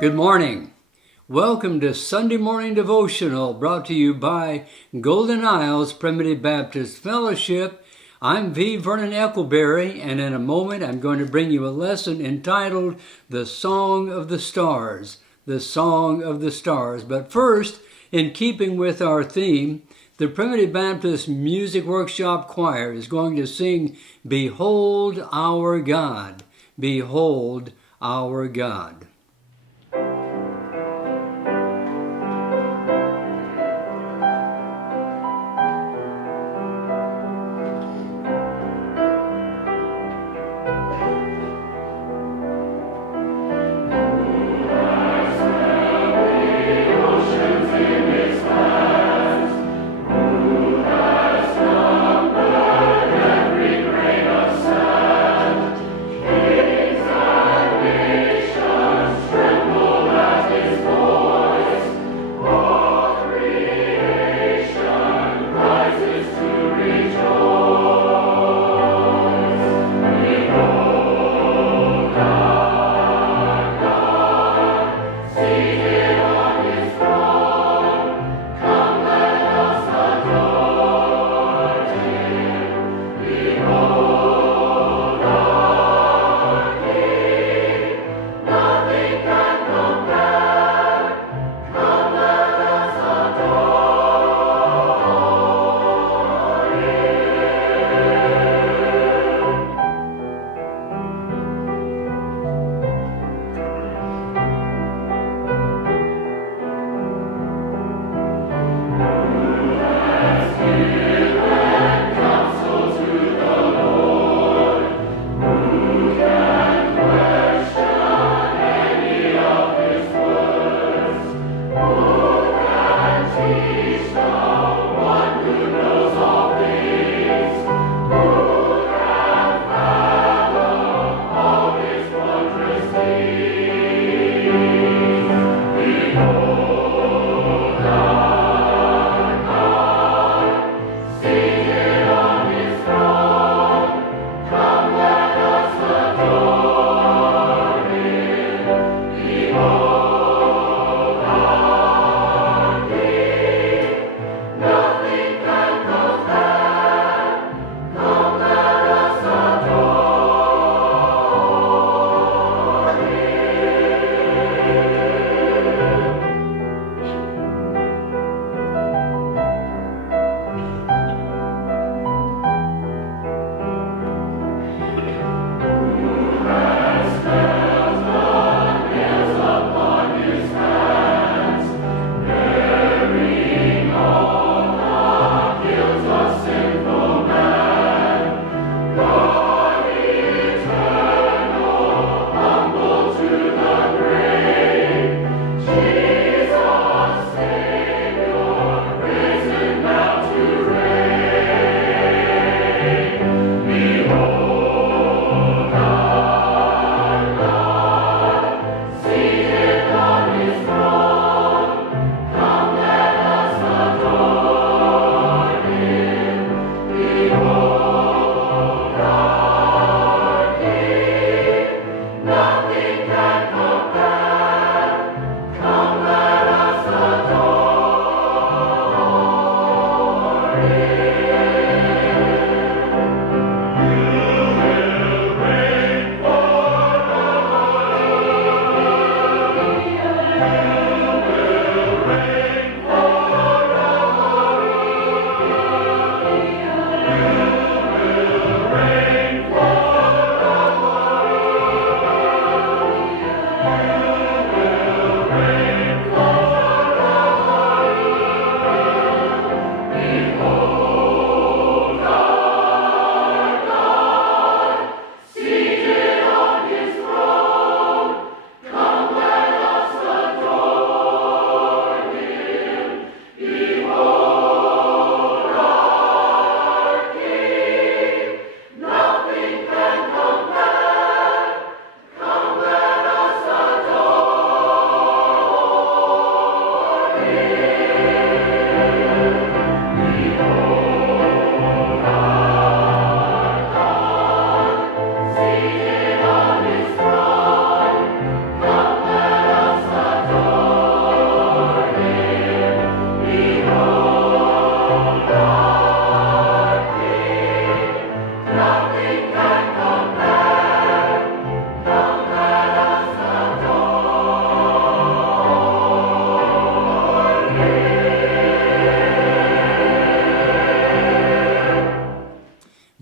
Good morning. Welcome to Sunday Morning Devotional, brought to you by Golden Isles Primitive Baptist Fellowship. I'm Vernon Eckleberry, and in a moment I'm going to bring you a lesson entitled The Song of the Stars. The Song of the Stars. But first, in keeping with our theme, the Primitive Baptist Music Workshop Choir is going to sing Behold Our God. Behold Our God.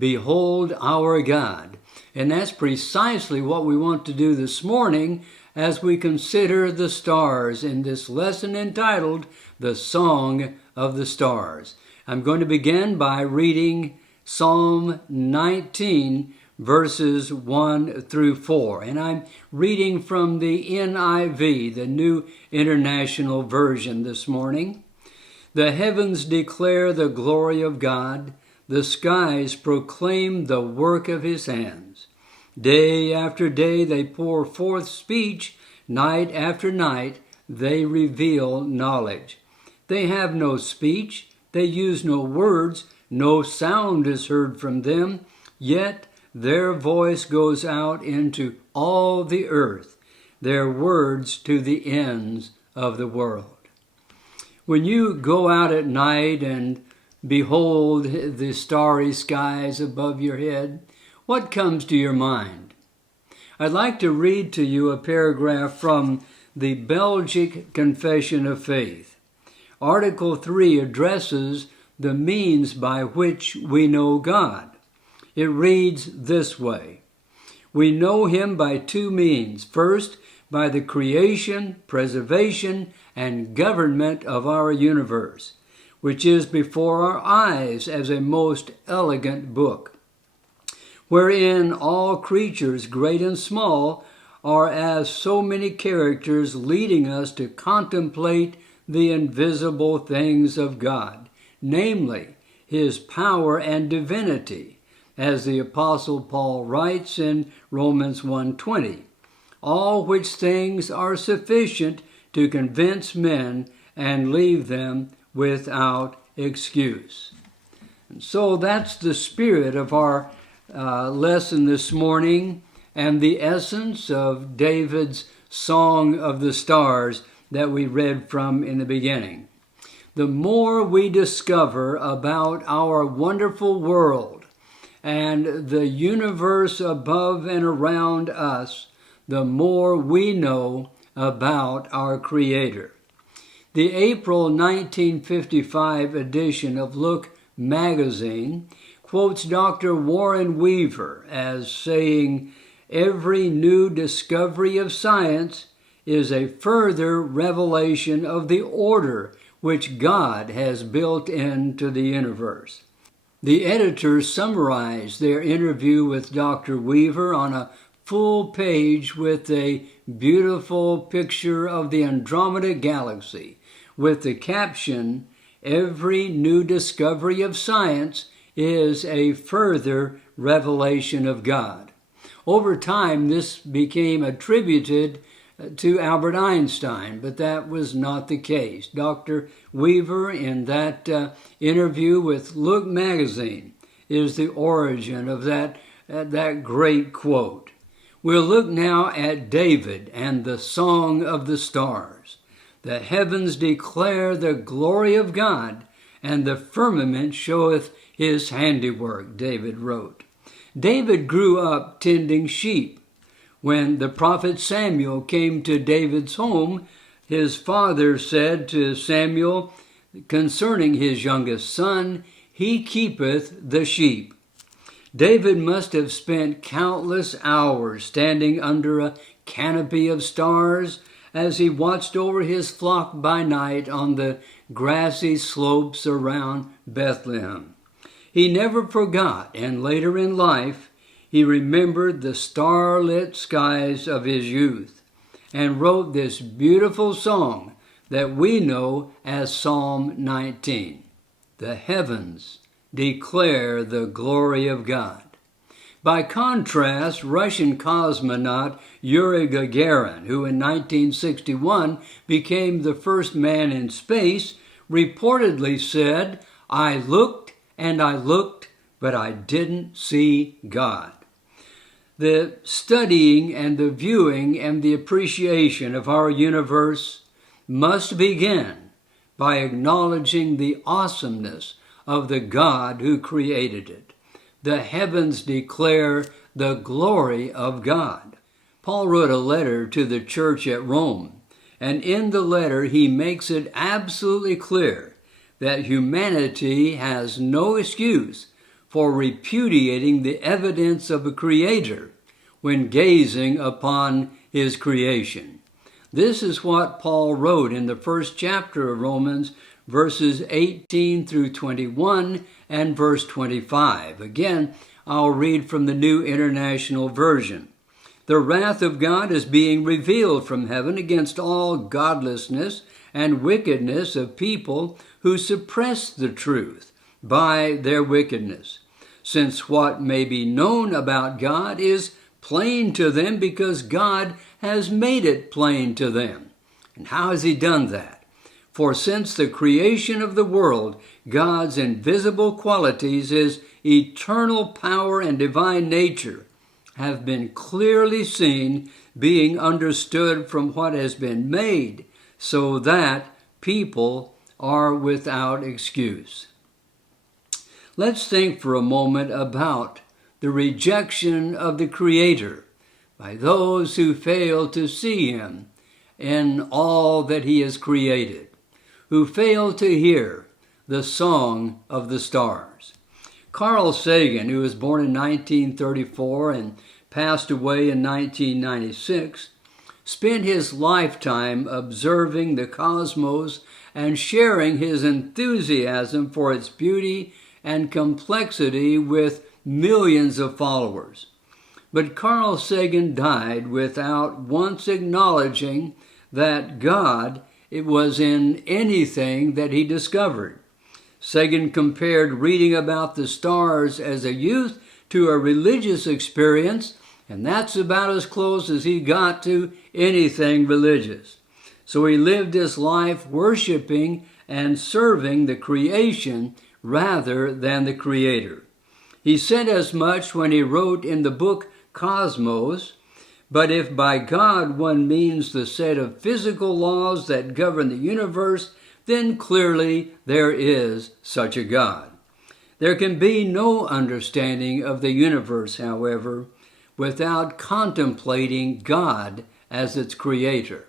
behold our God. And that's precisely what we want to do this morning as we consider the stars in this lesson entitled, The Song of the Stars. I'm going to begin by reading Psalm 19, verses 1 through 4. And I'm reading from the NIV, the New International Version, this morning. The heavens declare the glory of God. The skies proclaim the work of his hands. Day after day they pour forth speech. Night after night they reveal knowledge. They have no speech. They use no words. No sound is heard from them. Yet their voice goes out into all the earth, their words to the ends of the world. When you go out at night and behold the starry skies above your head, what comes to your mind? I'd like to read to you a paragraph from the Belgic Confession of Faith. Article 3 addresses the means by which we know God. It reads this way: we know him by two means. First, by the creation, preservation, and government of our universe, which is before our eyes as a most elegant book, wherein all creatures, great and small, are as so many characters leading us to contemplate the invisible things of God, namely, his power and divinity, as the Apostle Paul writes in Romans 1:20. All which things are sufficient to convince men and leave them without excuse. And so that's the spirit of our lesson this morning, and the essence of David's Song of the Stars that we read from in the beginning. The more we discover about our wonderful world and the universe above and around us, the more we know about our Creator. The April 1955 edition of Look magazine quotes Dr. Warren Weaver as saying, "Every new discovery of science is a further revelation of the order which God has built into the universe." The editors summarized their interview with Dr. Weaver on a full page with a beautiful picture of the Andromeda Galaxy with the caption, "Every new discovery of science is a further revelation of God." Over time, this became attributed to Albert Einstein, but that was not the case. Dr. Weaver, in that interview with Look magazine, is the origin of that great quote. We'll look now at David and the Song of the Stars. The heavens declare the glory of God, and the firmament showeth his handiwork, David wrote. David grew up tending sheep. When the prophet Samuel came to David's home, his father said to Samuel concerning his youngest son, "He keepeth the sheep." David must have spent countless hours standing under a canopy of stars as he watched over his flock by night on the grassy slopes around Bethlehem. He never forgot, and later in life, he remembered the starlit skies of his youth and wrote this beautiful song that we know as Psalm 19. The heavens declare the glory of God. By contrast, Russian cosmonaut Yuri Gagarin, who in 1961 became the first man in space, reportedly said, "I looked and I looked, but I didn't see God." The studying and the viewing and the appreciation of our universe must begin by acknowledging the awesomeness of the God who created it. The heavens declare the glory of God. Paul wrote a letter to the church at Rome, and in the letter he makes it absolutely clear that humanity has no excuse for repudiating the evidence of a creator when gazing upon his creation. This is what Paul wrote in the first chapter of Romans, verses 18 through 21 and verse 25. Again, I'll read from the New International Version. The wrath of God is being revealed from heaven against all godlessness and wickedness of people who suppress the truth by their wickedness, since what may be known about God is plain to them because God has made it plain to them. And how has he done that? For since the creation of the world, God's invisible qualities, his eternal power and divine nature, have been clearly seen, being understood from what has been made, so that people are without excuse. Let's think for a moment about the rejection of the Creator by those who fail to see him in all that he has created, who fail to hear the song of the stars. Carl Sagan, who was born in 1934 and passed away in 1996, spent his lifetime observing the cosmos and sharing his enthusiasm for its beauty and complexity with millions of followers. But Carl Sagan died without once acknowledging that God was in anything that he discovered. Sagan compared reading about the stars as a youth to a religious experience, and that's about as close as he got to anything religious. So he lived his life worshiping and serving the creation rather than the Creator. He said as much when he wrote in the book Cosmos, "But if by God one means the set of physical laws that govern the universe, then clearly there is such a God. There can be no understanding of the universe, however, without contemplating God as its creator.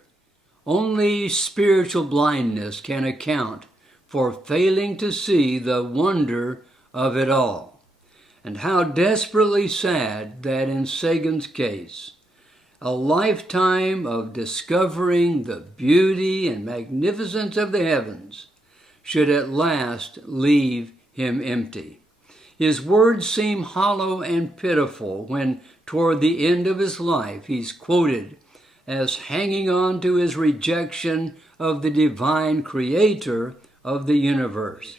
Only spiritual blindness can account for failing to see the wonder of it all." And how desperately sad that in Sagan's case, a lifetime of discovering the beauty and magnificence of the heavens should at last leave him empty. His words seem hollow and pitiful when, toward the end of his life, he's quoted as hanging on to his rejection of the divine creator of the universe.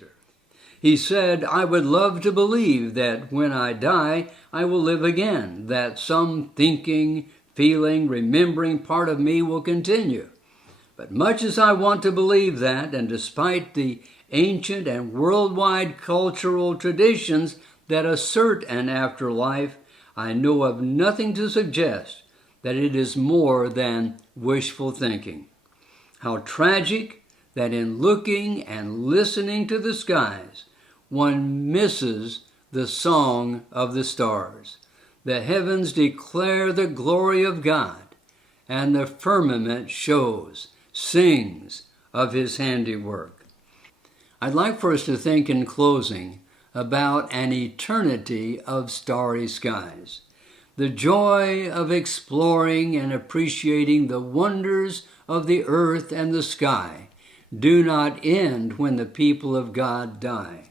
He said, "I would love to believe that when I die, I will live again, that some thinking, feeling, remembering part of me will continue. But much as I want to believe that, and despite the ancient and worldwide cultural traditions that assert an afterlife, I know of nothing to suggest that it is more than wishful thinking." How tragic that in looking and listening to the skies, one misses the song of the stars. The heavens declare the glory of God, and the firmament sings of his handiwork. I'd like for us to think in closing about an eternity of starry skies. The joy of exploring and appreciating the wonders of the earth and the sky do not end when the people of God die.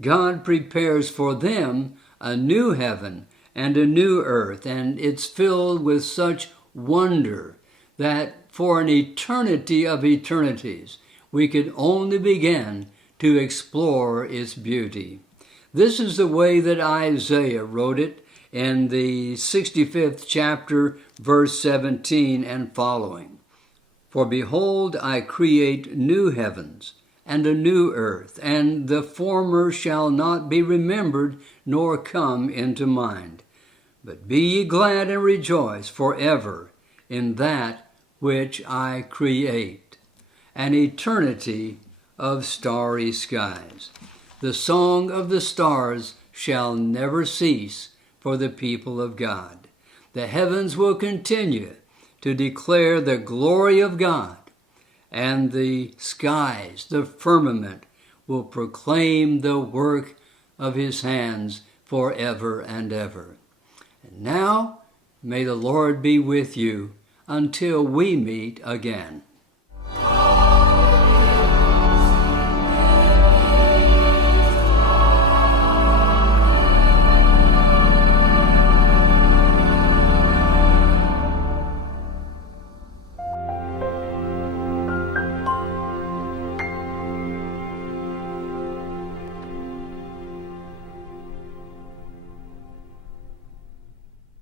God prepares for them a new heaven and a new earth, and it's filled with such wonder that for an eternity of eternities, we could only begin to explore its beauty. This is the way that Isaiah wrote it in the 65th chapter, verse 17 and following. "For behold, I create new heavens and a new earth, and the former shall not be remembered nor come into mind. But be ye glad and rejoice forever in that which I create." An eternity of starry skies. The song of the stars shall never cease for the people of God. The heavens will continue to declare the glory of God, and the skies, the firmament, will proclaim the work of his hands forever and ever. And now, may the Lord be with you until we meet again.